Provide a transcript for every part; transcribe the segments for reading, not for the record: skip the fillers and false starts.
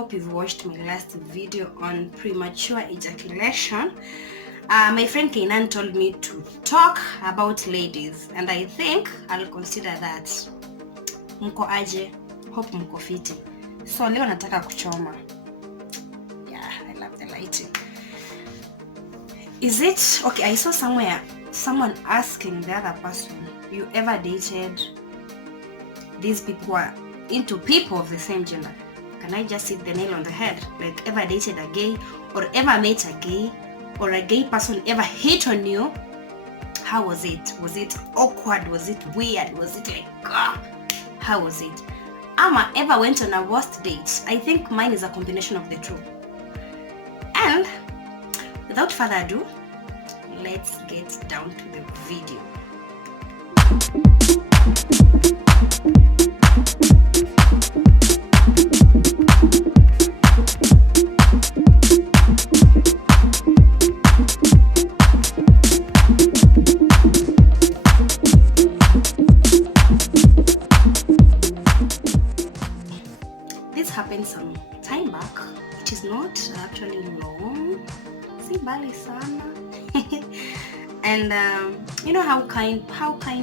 Hope you've watched my last video on premature ejaculation. My friend Kainan told me to talk about ladies, and I think I'll consider that. Mko aje? Hope mko fiti. So leo nataka kuchoma. Yeah, I love the lighting. Is it okay? I saw someone asking the other person, you ever dated these people who are into people of the same gender? Can I just hit the nail on the head? Like, ever dated a gay, or ever met a gay, or a gay person ever hit on you? How was it? Was it awkward? Was it weird? Was it like, how was it? Ama ever went on a worst date? I think mine is a combination of the two. And without further ado, let's get down to the video. This happened some time back. It is not actually long. Si bali sana. And you know how kind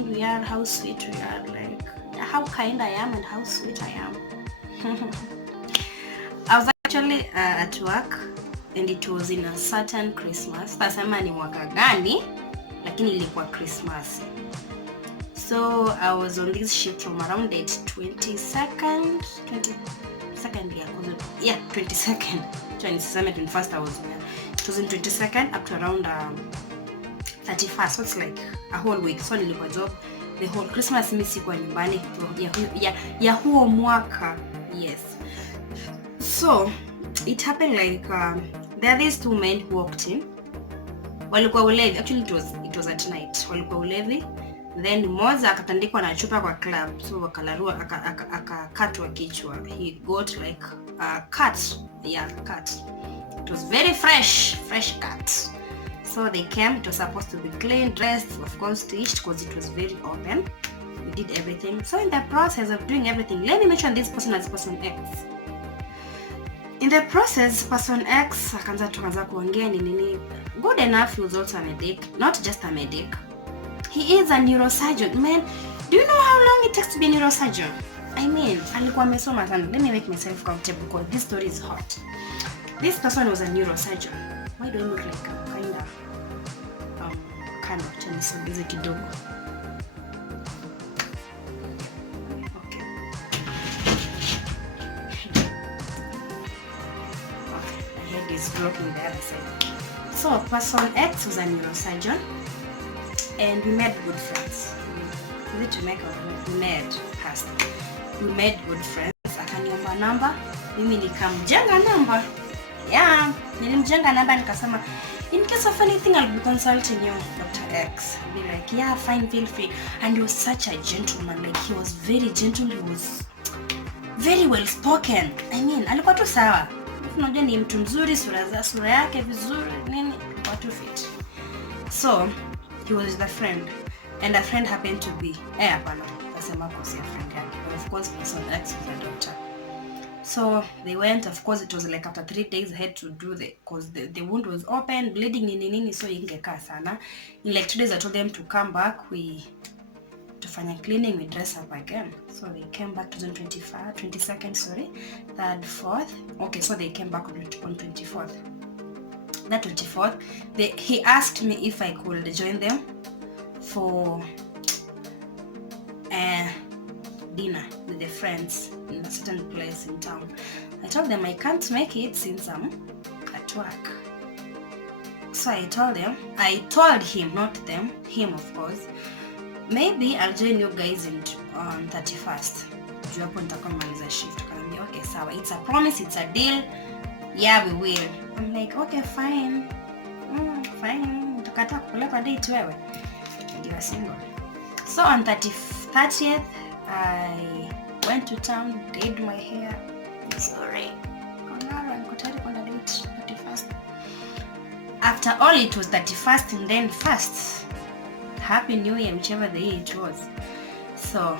we are, how sweet we are, like how kind I am and how sweet I am. I was actually at work, and it was in a certain Christmas. Tasema ni mwaka gani, lakini ilikuwa Christmas. So I was on this shift from around the 22nd, 21st I was there. It was in 22nd up to around 31st, so it's like a whole week. So nilikuwa job the whole Christmas, mimi sikuwa nyumbani ya huo mwaka. Yes. So it happened like there are these two men who walked in. Walikuwa ulevi. Actually it was at night. Walikuwa ulevi. Then mmoja akatandikwa na chupa kwa club, so wakalarua akakatwa kichwa. He got like a cut. Yeah, cut. It was very fresh cut. So they came. It was supposed to be clean, dressed, of course stitched, because it was very open. We did everything. So in the process of doing everything, let me mention this person as person X. In the process, person X akaanza kuongea nini. Good enough, he was also a medic, not just a medic. He is a neurosurgeon. Man, do you know how long it takes to be a neurosurgeon? I mean, alikuwa amesoma sana. Let me make myself comfortable because this story is hot. This person was a neurosurgeon. Why do I look like kind of Chinese busy kidogo? Okay. My head is blocking the other side. So person X was a neurosurgeon, and we made good friends. We made good friends. Akaniomba namba, mimi nikamjenga namba. Yeah, nilimjenga namba, nikasema in case of anything I'll be consulting you, Dr. X. I'll be like, yeah, fine, feel free. And he was such a gentleman. Like, he was very gentle. He was very well spoken. I mean, alikuwa tu sawa. Unajua ni mtu mzuri, sura yake vizuri, nini, alikuwa tu fit. So he was the friend, and a friend happened to be hapana, nasema kwa si friend yake, but of course person X was a doctor. So they went. Of course it was like after 3 days I had to do because the wound was open, bleeding nini, so ingekaa sana. In like 2 days I told them to come back, we tufanya cleaning, we dress up again. So they came back to the 22nd, 3rd, 4th. Okay, so they came back on 24th. That 24th, he asked me if I could join them for dinner with the friends in a certain place in town. I told them I can't make it since I'm at work. So I told him, not them, him of course, maybe I'll join you guys on 31st. Juu hapo nitakuwa nimaliza shift. Akaniambia okay, sawa, it's a promise, it's a deal. Yeah, we will. I'm like, okay, fine. Fine. Utakataa kupeleka date wewe? Ndio single. So on 30th, I went to town, did my hair. Sorry. Niko tayari kwenda date 31st. After all, it was 31st and then 1st. Happy New Year, whichever the year it was. So,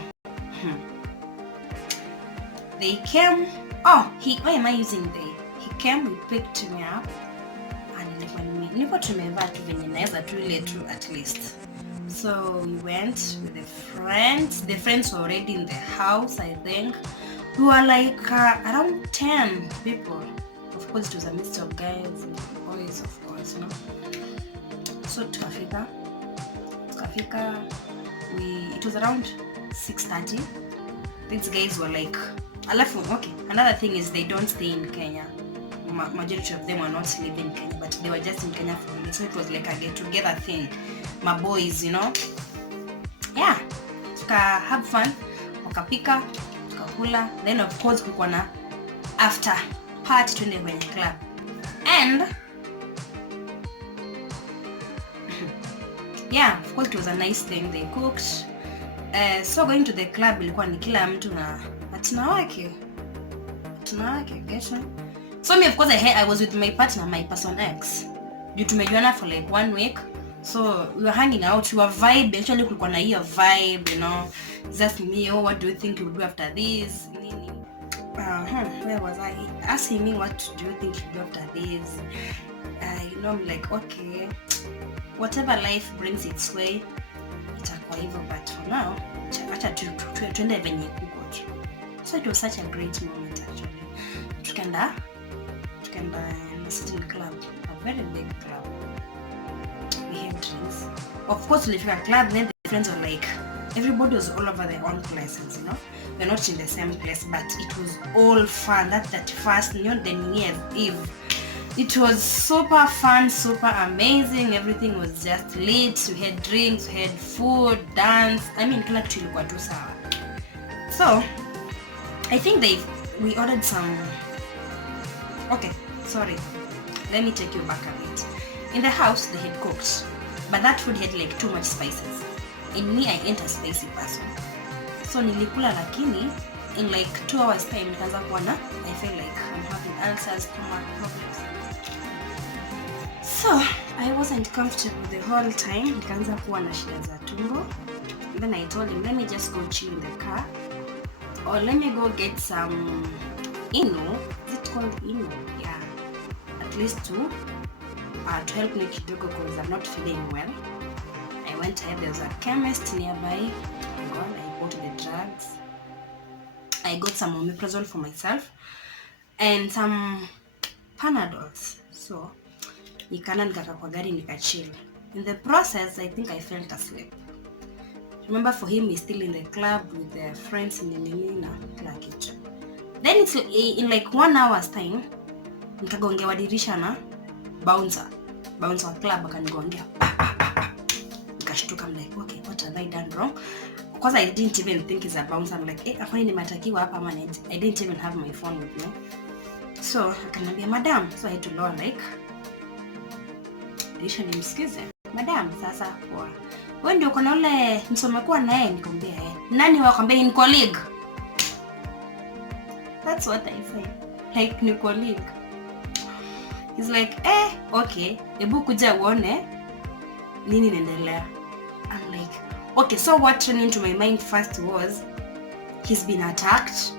they came why am I using they? He came, he picked me up, and nilikuwa tumevaa tu venye naweza tu ile tu at least. So we went with the friends. The friends were already in the house, I think. We were like around 10 people. Of course, it was a mix of guys and boys, of course, you know. So tukafika, it was around 6:30. These guys were like, okay, another thing is they don't stay in Kenya. Majority of them are not living in Kenya, but they were just in Kenya for me. So it was like a get together thing. My boys, you know. Yeah. Tuka have fun. Wakapika, tukakula. Then of course kulikuwa na after party twende kwenye club. And yeah, of course it was a nice thing. They cooked. So going to the club ilikuwa ni kila mtu na atina wake. Kesho. So me of course I was with my partner, my person X. You tumejuana for like 1 week. So we were hanging out, we were vibe. Actually kulikuwa na hiyo vibe, you know. Just me, what do you think you'll do after this? Where was I? Asking me what do you think you'll do after this? You know, I'm like, okay, whatever life brings its way, itakuwa hivyo, but for now, acha tuende venye kuko tu. So it was such a great moment actually. Tukaenda in a certain club, a very big club. We had drinks. Of course, we left a club, then the friends were like, everybody was all over their own places, you know. We're not in the same place, but it was all fun. That first, you know, the New Year's Eve. It was super fun, super amazing. Everything was just lit. We had drinks, we had food, dance. I mean, kila kitu ilikuwa tu sawa. So, I think we ordered some. Okay, sorry. Let me take you back a bit. In the house, they had cooked, but that food had like too much spices. In me, I ain't a spicy person. So nilikula, lakini in like 2 hours time, nikaanza kuona, I feel like I'm having ulcers, stomach problems. So I wasn't comfortable the whole time. Nikaanza kuwa na shida za tumbo. And then I told him, let me just go chill in the car, or let me go get some Ino. Is it called Ino? Yeah. At least to help me kidogo because I'm not feeling well. I went ahead. There was a chemist nearby. I bought the drugs. I got some omeprazole for myself and some Panadols. So nikaka kwa gari nikachill. In the process, I think I felt asleep. Remember, for him, he's still in the club with their friends in the Nina kila kitu. Then it's in like 1 hour's time, nikagongewa dirisha na bouncer wa club akanigongea. Nikashtuka, I'm like, okay, what have I done wrong? Because I didn't even think it's a bouncer. I'm like, afanye nimatakiwa hapa ama I didn't even have my phone with me. So akaniambia, madam. So I had to lower like dirisha nimsikize. Madam, sasa kwa wewe ndio uko na ule msomekuwa naye? Nikamwambia nani wakwambia? Ni colleague. That's what I said. Like, ni colleague. He's like, okay, hebu kuja uone nini inaendelea. I'm like, okay, so what turned into my mind first was he's been attacked.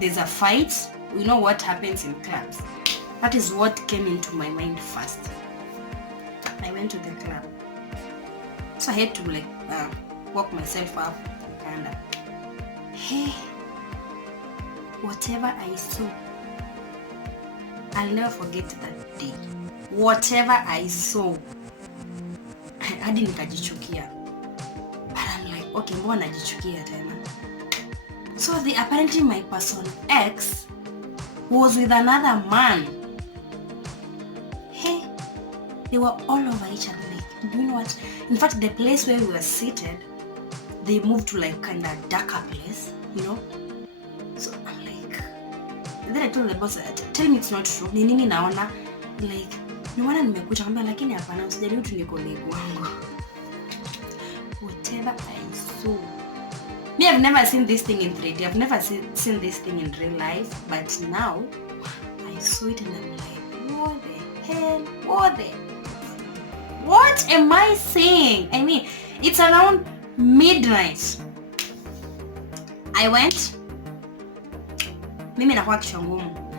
There's a fight. We know what happens in clubs. That is what came into my mind first. I went to the club. So I had to like walk myself up and hey, whatever I saw, I'll never forget that day. Whatever I saw, hadi nikajichukia. But I'm like, okay, mbona najichukia tena? So apparently my person X was with another man. Hey, they were all over each other. Like, do you know what? In fact, the place where we were seated, they moved to like kind of darker place, you know? So I'm like, and then I told the boss, tell me it's not true. Ni nini naona? Like, nimeona nimekuja kwambia, lakini hapana, usijaribu tu niko lego wangu. Whatever I saw. Me, I've never seen this thing in 3D. I've never seen this thing in real life. But now, I saw it and I'm like, what the hell? What am I saying? I mean, it's around midnight. I went. Mimi nakuwa kichwa ngumu.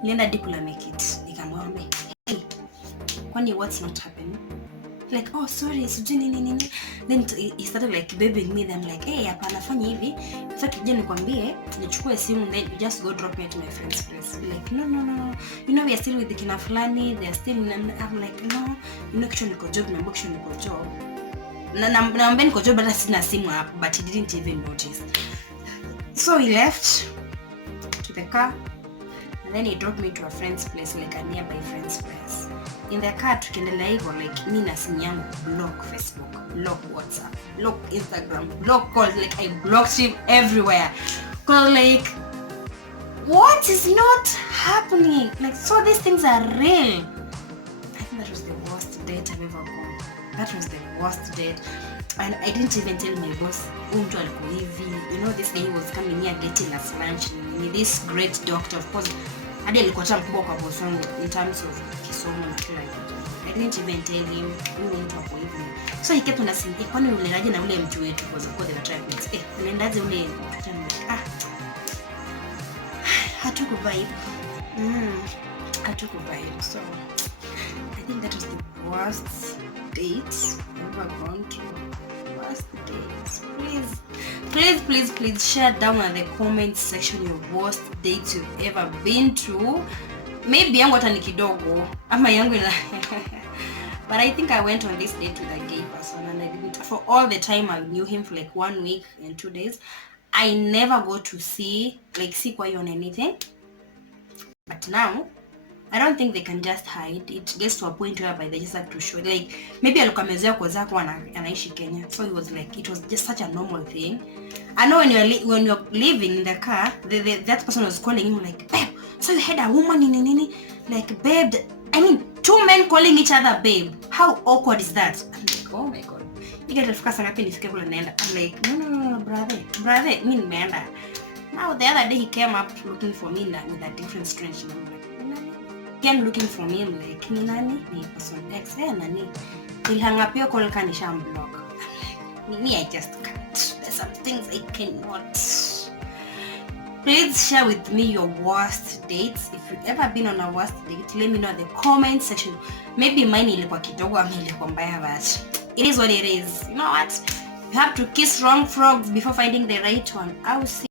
Nilienda hadi kula make it. Nikamwambia, "Hey, kwani what's not happening?" Like, "Oh, sorry, sijui nini." Then he started like babying me. Then I'm like, "Hey, hapana, fanya hivi. Sasa kija nikwambie, nichukue simu then you just go drop me at my friend's place." Like, "No. You know we are still with the kina fulani. They are still in." I'm like, "No. You know kisho niko job, na kisho niko job." Naambia niko job hata sina simu hapo, but he didn't even notice. So he left to the car. And then he dropped me to a friend's place, like a nearby friend's place. In the car, tukiendelea hivyo, like mimi na simu yangu block Facebook, block WhatsApp, block Instagram, block calls, like I blocked him everywhere. Cause like, what is not happening? Like, so these things are real. I think that was the worst date I've ever gone. That was the worst date. And I didn't even tell my boss, mtu alikuwa hivi. You know, this day he was coming here getting us lunch with this great doctor. Of course, hadi alikuwa mkubwa kwa boss wangu in terms of kisomo na kila kitu. I didn't even tell him, huyu mtu hapo hivi. So he kept on asking, kwani unaendaje na ule mtu wetu? Because of course they were trying to unaendaje ule mtu? Hatukuvibe. Hatukuvibe. So I think that was the worst date I've ever gone through. Worst dates. Please share down in the comment section your worst dates you've ever been to. Maybe yangu hata ni kidogo ama yangu ila but I think I went on this date with a gay person, and I didn't, for all the time I knew him for like 1 week and 2 days, I never go to see kwa on anything. But now I don't think they can just hide. It gets to a point where they just have to show, like maybe alikuwa amezoea kwa zako anaishi Kenya, so it was like, it was just such a normal thing. I know when you're living in the car, that person was calling him like, "Babe, so you had a woman in nini?" Like, "Babe, I mean 2 men calling each other babe. How awkward is that?" I'm like, oh my god. Nikafika sana hapo nifike kule naenda. I'm like, no, brother, mimi nimeenda. Now the other day he came up looking for me with a different strange number. Again looking for me, I'm like, ni nani? Ni person X. Nani? Nilihang up your call kanisha block. I'm like, me, I just can't. There's some things I cannot. Please share with me your worst dates. If you've ever been on a worst date, let me know in the comment section. Maybe mine ilikuwa kidogo ama ilikuwa mbaya, but it is what it is. You know what? You have to kiss wrong frogs before finding the right one. I will see